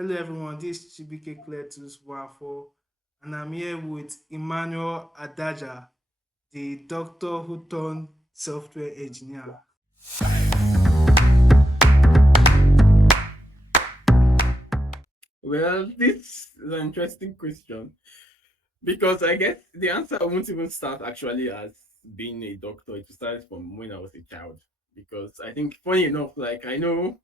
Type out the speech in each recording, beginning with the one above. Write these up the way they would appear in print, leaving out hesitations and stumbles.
Hello everyone, this is Chibike Cletus Wafo, and I'm here with Emmanuel Adaja, the doctor who turned software engineer. Well, this is an interesting question because I guess the answer won't even start actually as being a doctor. It started from when I was a child. Because I think, funny enough, like I know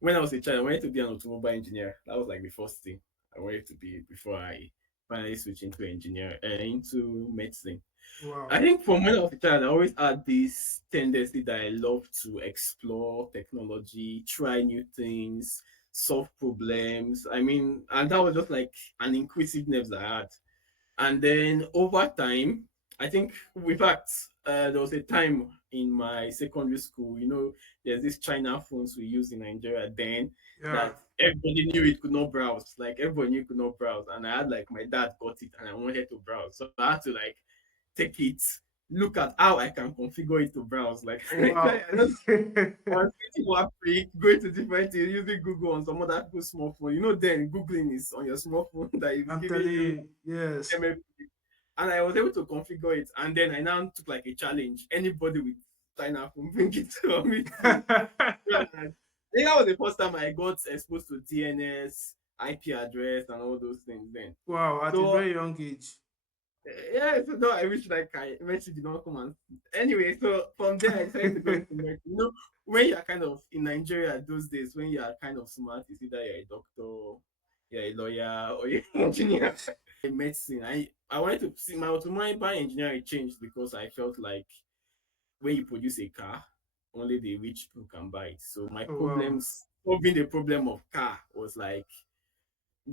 when I was a child, I wanted to be an automobile engineer. That was like the first thing I wanted to be before I finally switched into into medicine. I Wow. think from when I was a child, I always had this tendency that I love to explore technology, try new things, solve problems. I mean, and that was just like an inquisitiveness that I had. And then over time, I think, in fact, there was a time in my secondary school, there's this China phones we used in Nigeria then Yeah. that everybody knew it could not browse. Like everybody knew it could not browse. And I had like my dad got it and I wanted to browse. So I had to like take it, look at how I can configure it to browse. Like Wow. I don't was creating one freak, going to different things, using Google on some other people's smartphone. Then Googling is on your smartphone that is I'm giving telling you you, yes. and I was able to configure it. And then I now took like a challenge. Anybody with sign up and bring it to me to. Yeah, I think that was the first time I got exposed to DNS, IP address, and all those things. Then, Wow, at a so very young age. yeah, so no, I wish like I eventually did not come and anyway. So from there, I decided to go into medicine. When you're kind of in Nigeria those days, when you are kind of smart, it's either you're a doctor, you're a lawyer, or you're an engineer. In medicine, I wanted to see my automobile engineering changed because I felt like when you produce a car, only the rich people can buy it. So my Oh, wow. problems, solving the problem of car was like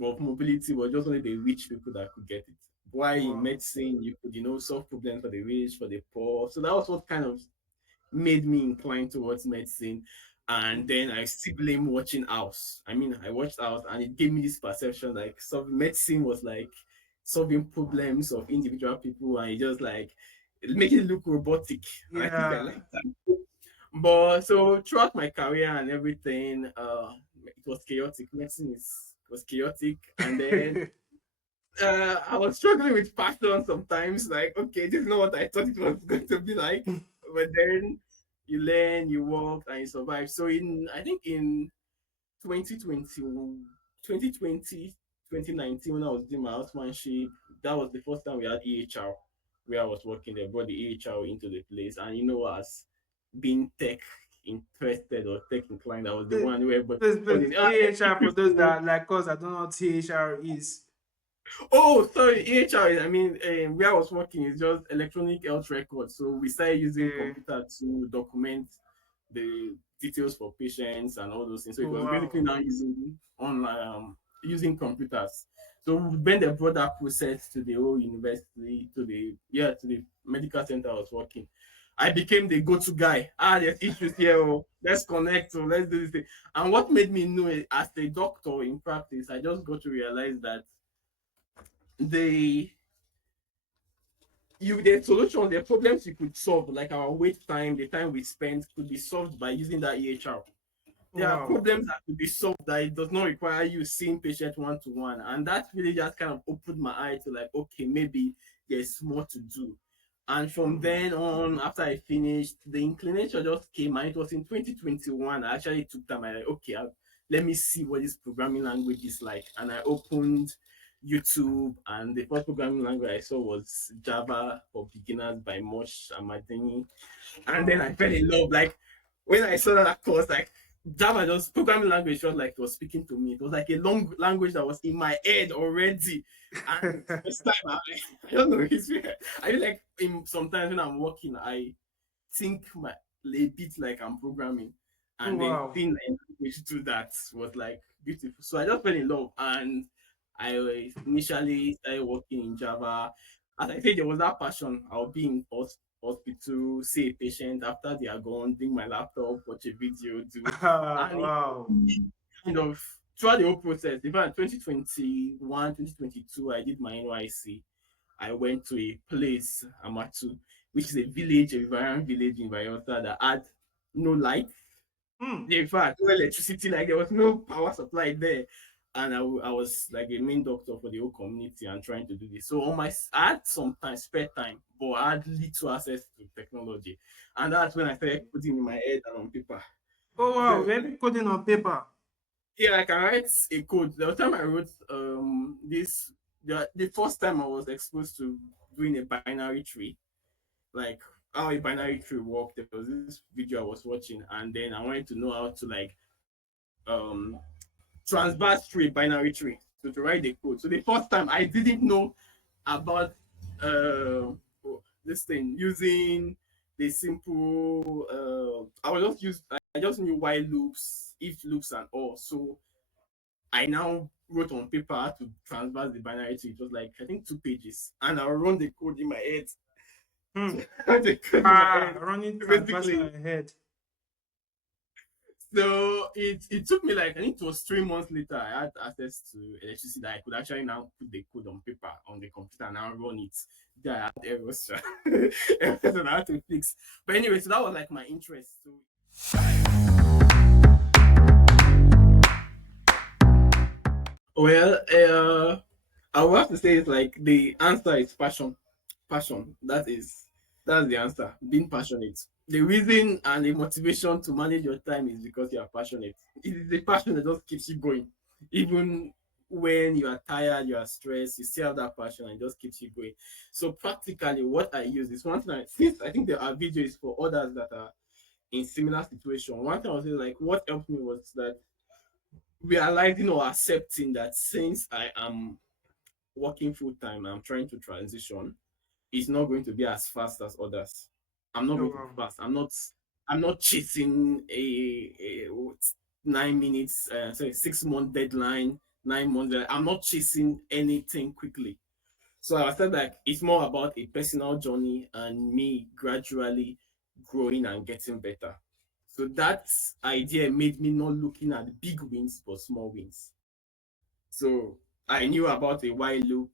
of mobility was just only the rich people that could get it. Why in Wow. medicine you could solve problems for the rich, for the poor. So that was what kind of made me inclined towards medicine. And then I still blame watching House. I mean, I watched House and it gave me this perception like medicine was like solving problems of individual people and it just like it make it look robotic. And I think I Yeah. like that. But so throughout my career and everything, it was chaotic. Medicine was chaotic, and then I was struggling with passion sometimes. Like, okay, this is not what I thought it was going to be like. But then you learn, you work, and you survive. So I think in 2020, 2020, 2019, when I was doing my housemanship, that was the first time we had EHR where I was working. They brought the EHR into the place, and as being tech interested or tech inclined, I was the Please, one where everybody please, was please. calling, EHR, for those electricity. that like us, I don't know what EHR is. Oh, sorry, EHR. I mean, where I was working is just electronic health records. So we started using Okay. computer to document the details for patients and all those things. So it Oh, was basically wow. now using computers. So when they brought that process to the whole university, to the medical center I was working, I became the go-to guy. There's issues here. Oh, let's connect. So let's do this thing. And what made me know it as a doctor in practice, I just got to realize that the the solution, the problems you could solve, like our wait time, the time we spent, could be solved by using that EHR. Oh, There are wow. problems that could be solved that it does not require you seeing patient one to one, and that really just kind of opened my eye to like, okay, maybe there's more to do. And from Hmm. then on, after I finished, the inclination just came, and it was in 2021. I actually took time. I like, okay, let me see what this programming language is like, and I opened YouTube, and the first programming language I saw was Java for Beginners by Mosh Amadeni. And then Wow. I fell in love. Like when I saw that course, like Java just programming language felt like it was speaking to me. It was like a long language that was in my head already. And this time I don't know, it's weird. I feel like sometimes when I'm working, I think a bit like I'm programming. Oh, And then wow. seeing a language do that was like beautiful. So I just fell in love and I initially started working in Java. As I said, there was that passion. I'll be in hospital, see a patient after they are gone, bring my laptop, watch a video, do. And it Wow. kind of throughout the whole process, even in 2021, 2022, I did my NYC. I went to a place, Amatu, which is a village, a Rivarian village in Vayota that had no light. Hmm. In fact, no electricity, like there was no power supply there. and I was like a main doctor for the whole community and trying to do this. So I had some time, spare time, but I had little access to technology, and that's when I started putting in my head and on paper. Oh wow, So very coding on paper. yeah, I can write a code. The time I wrote the first time I was exposed to doing a binary tree, like how a binary tree worked. There was this video I was watching, and then I wanted to know how to like um transverse tree, binary tree, so to write the code. So the first time I didn't know about this thing using the simple I was just use I just knew while loops, if loops and all. So I now wrote on paper how to transverse the binary tree. It was like I think 2 pages, and I run the code in my head. Hmm. So the code in my Ah, head. running transversal Basically, ahead. so it took me like I think it was 3 months later I had access to electricity that I could actually now put the code on paper on the computer and now run it. There I had errors, errors that I had to fix. But anyway, so that was like my interest. So well, I will have to say it's like the answer is passion. Passion. That's the answer. Being passionate. The reason and the motivation to manage your time is because you are passionate. It is the passion that just keeps you going. Even when you are tired, you are stressed, you still have that passion and it just keeps you going. So practically what I use is one thing since I think there are videos for others that are in similar situation. One thing I was saying, like what helped me was that realizing or accepting that since I am working full time, I'm trying to transition, it's not going to be as fast as others. I'm not Oh going to be wow. fast. I'm not chasing a 9 minutes, sorry, 6 month deadline, 9 months. I'm not chasing anything quickly. So I said like it's more about a personal journey and me gradually growing and getting better. So that idea made me not looking at big wins but small wins. So I knew about a while loop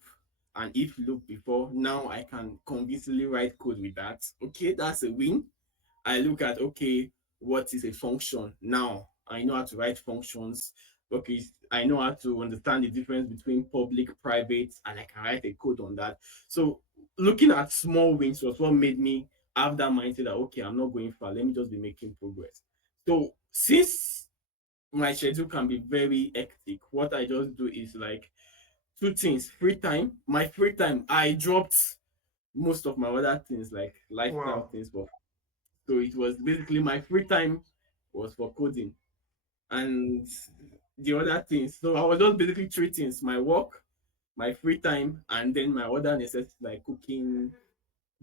and if loop before. Now I can convincingly write code with that. Okay, that's a win. I look at okay, what is a function? Now I know how to write functions. Okay, I know how to understand the difference between public, private, and I can write a code on that. So looking at small wins was what made me have that mindset that okay, I'm not going far. Let me just be making progress. So since my schedule can be very hectic, what I just do is like two things: free time. My free time, I dropped most of my other things like lifestyle Wow. things for, so it was basically my free time was for coding and the other things. So I was just basically three things: my work, my free time, and then my other necessities like cooking,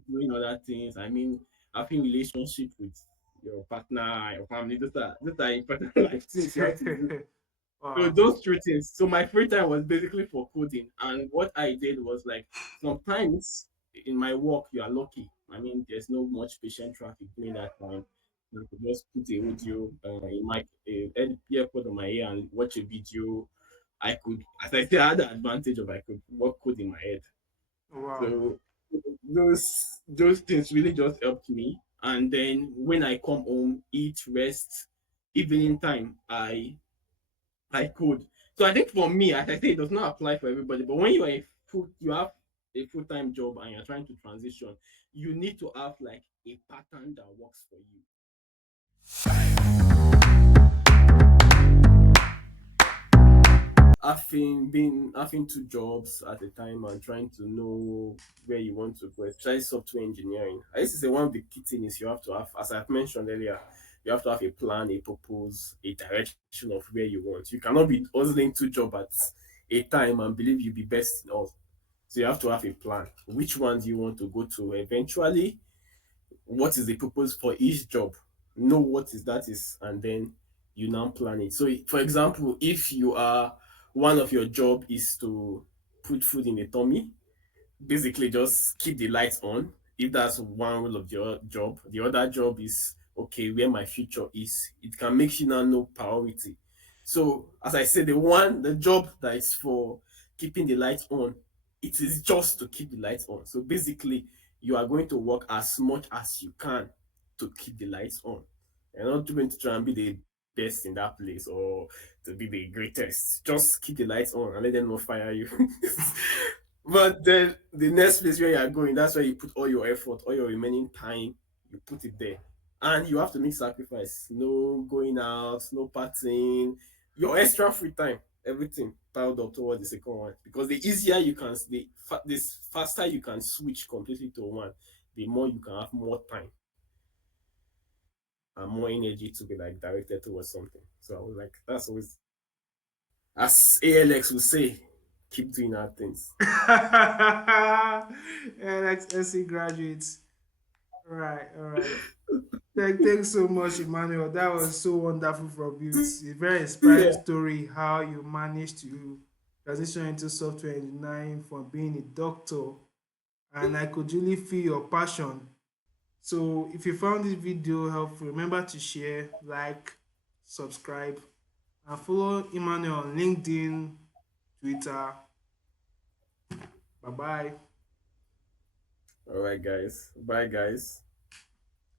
doing other things. I mean, having relationship with your partner, your family. Those are important life things you have to do. So Wow. those three things. So my free time was basically for coding. And what I did was like sometimes in my work you are lucky. I mean, there's no much patient traffic during that time. I could just put a audio in my earpod on my ear and watch a video. I could, as I said, I had the advantage of I could work code in my head. Wow. So those things really just helped me. And then when I come home, eat, rest, evening time, I could. So I think for me, as I say, it does not apply for everybody. But when you have a full time job and you're trying to transition, you need to have like a pattern that works for you. Having two jobs at a time and trying to know where you want to go, especially software engineering. I used to say one of the key things is you have to have, as I've mentioned earlier, you have to have a plan, a purpose, a direction of where you want. You cannot be hustling two jobs at a time and believe you'll be best in all. So you have to have a plan. Which one do you want to go to eventually? What is the purpose for each job? Know what is that is, and then you now plan it. So, for example, if you are one of your job is to put food in the tummy, basically just keep the lights on. If that's one rule of your job, the other job is okay, where my future is. It can make you now know priority. So, as I said, the job that is for keeping the lights on, it is just to keep the lights on. So, basically, you are going to work as much as you can to keep the lights on. You're not going to try and be the best in that place or to be the greatest. Just keep the lights on and let them not fire you. But then the next place where you are going, that's where you put all your effort, all your remaining time, you put it there. And you have to make sacrifice. No going out, no partying, your extra free time, everything piled up towards the second one. Because the easier you can, this faster you can switch completely to one, the more you can have more time and more energy to be like directed towards something. So I was like, that's always, as ALX would say, keep doing hard things. Yeah, that's SC graduates. All right. Thanks so much, Emmanuel. That was so wonderful from you. It's a very inspiring Yeah. story how you managed to transition into software engineering from being a doctor. And I could really feel your passion. So if you found this video helpful, remember to share, like, subscribe, and follow Emmanuel on LinkedIn, Twitter. Bye bye. All right, guys. Bye, guys.